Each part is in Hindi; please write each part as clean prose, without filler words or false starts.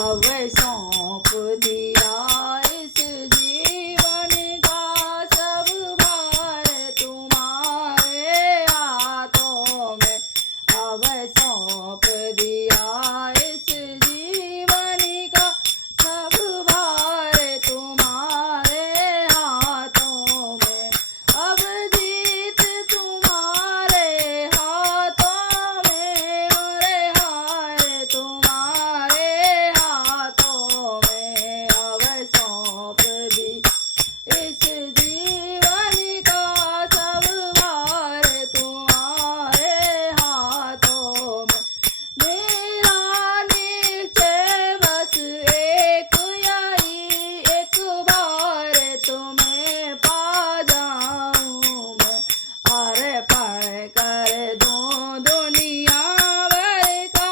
अब सौंप दिया इस जीवन का सब भार तुम्हारे हाथों में। अब सौंप दिया इस जीवन का सब भार तुम्हारे हाथों में। अब जीत तुम्हारे हाथों में और हार तुम्हारे हाथों में। अब सौंप दी इस जीवन का सब भार तुम्हारे हाथों में। मेरा निश्चय बस एक यही, एक बार तुम्हें पा जाऊं मैं। अर्पण कर दूं दुनिया भर का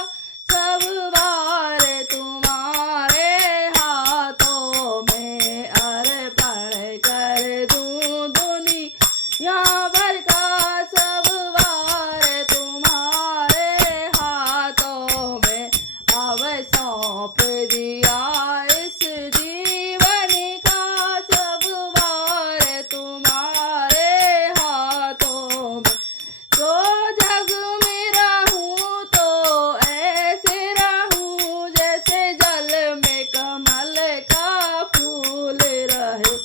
सब भार तुम्हारे हाथों में। अर्पण कर दूं दुनिया भर का सब भार तुम्हारे हाथों में। अब सौंप दिया इस जीवन का सब भार तुम्हारे हाथों में। तो जग में रहूं तो ऐसे रहूं जैसे जल में कमल का फूल रहे।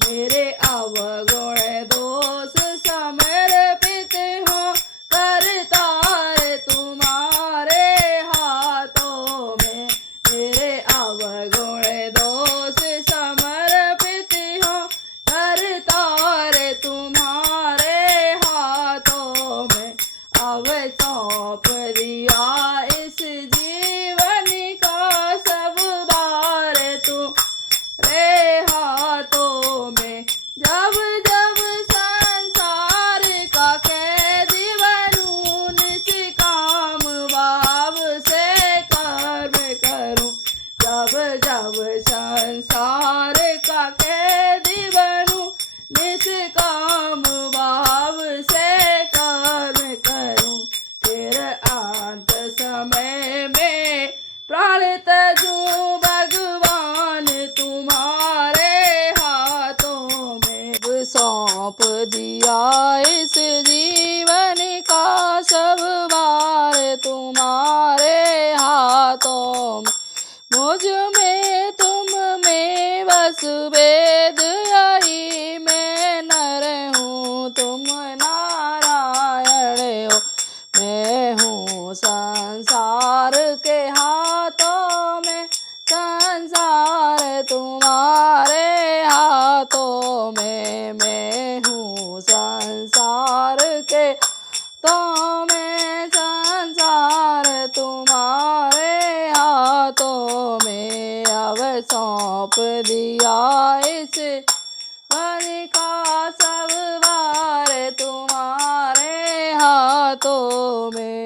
मेरे अवगुण दोष समर्पित हो करतार तुम्हारे हाथों में। मेरे अवगुण दोष समर्पित हो करतार तुम्हारे हाथों में। अब सौंप दिया इस जीवन का सब भार तुम्हारे हाथों में। जब जब संसार का कैदी बनूं निष्काम भाव से कर्म करूं। जब जब संसार का कैदी बनूं निष्काम भाव से कर्म करूं। फिर अंत समय में प्राण तजूं भगवान तुम्हारे हाथों में। अब सौंप दिया इस जीवन का सब भार तुम्हारे हाथों में। मुझ में तुम में बस भेद यही, मैं नर हूँ तुम नारायण हो। मैं हूँ संसार के हाथों में, संसार तुम्हारे हाथों में। मैं हूँ संसार के तो में, संसार तुम्हारे हाथों में। अब सौंप दिया इस मन का सब भार तुम्हारे हाथों में।